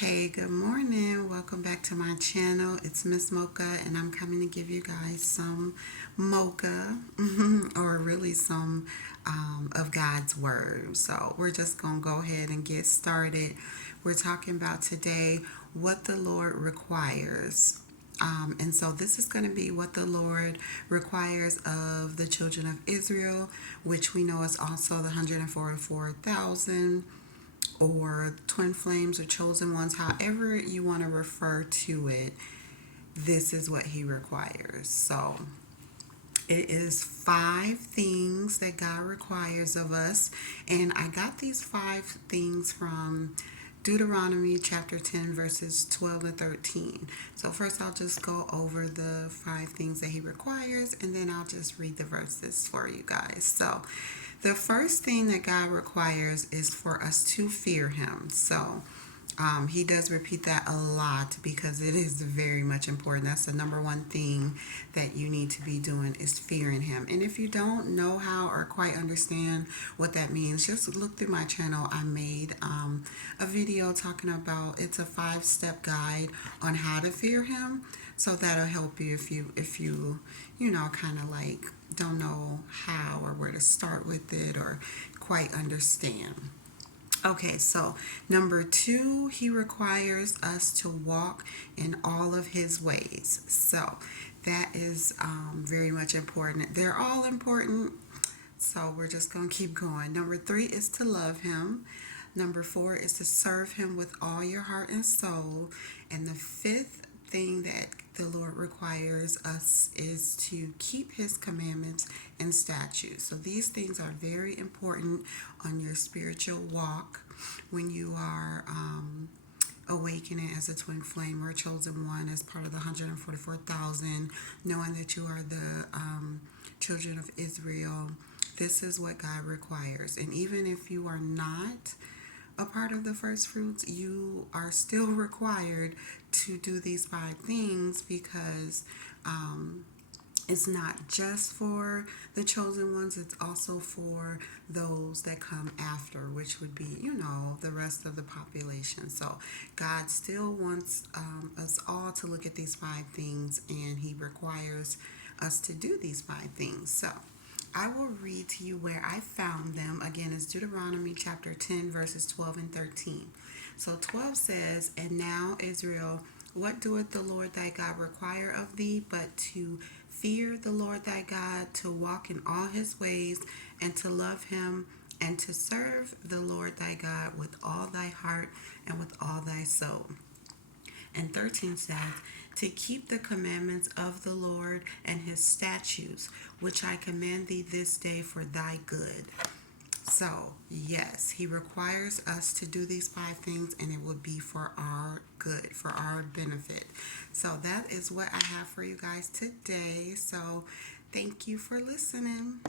Hey, good morning. Welcome back to my channel. It's Miss Mocha, and I'm coming to give you guys some mocha, or really some of God's Word. So, we're just going to go ahead and get started. We're talking about today what the Lord requires. And so this is going to be what the Lord requires of the children of Israel, which we know is also the 144,000 or twin flames or chosen ones, however you want to refer to it. This is what he requires. So it is 5 things that God requires of us, and I got these 5 things from Deuteronomy Chapter 10 verses 12 and 13. So first I'll just go over the 5 things that he requires, and then I'll just read the verses for you guys. So the first thing that God requires is for us to fear him. So he does repeat that a lot because it is very much important. That's the number one thing that you need to be doing, is fearing him. And if you don't know how or quite understand what that means, just look through my channel. I made a video talking about, it's a 5-step guide on how to fear him. So that'll help you if you kind of like don't know how or where to start with it or quite understand. Okay, so number 2, he requires us to walk in all of his ways. So that is very much important. They're all important, so we're just going to keep going. Number 3 is to love him. Number 4 is to serve him with all your heart and soul. And the 5th thing that the Lord requires us is to keep his commandments and statutes. So these things are very important on your spiritual walk when you are awakening as a twin flame or a chosen one as part of the 144,000, knowing that you are the children of Israel. This is what God requires. And even if you are not a part of the first fruits, you are still required to do these 5 things, because it's not just for the chosen ones, it's also for those that come after, which would be, the rest of the population. So God still wants us all to look at these 5 things, and he requires us to do these 5 things. So I will read to you where I found them. Again, it's Deuteronomy chapter 10, verses 12 and 13. So 12 says, "And now, Israel, what doeth the Lord thy God require of thee, but to fear the Lord thy God, to walk in all his ways, and to love him, and to serve the Lord thy God with all thy heart and with all thy soul." And 13 says, "To keep the commandments of the Lord and his statutes, which I command thee this day for thy good." So, yes, he requires us to do these 5 things, and it will be for our good, for our benefit. So that is what I have for you guys today. So thank you for listening.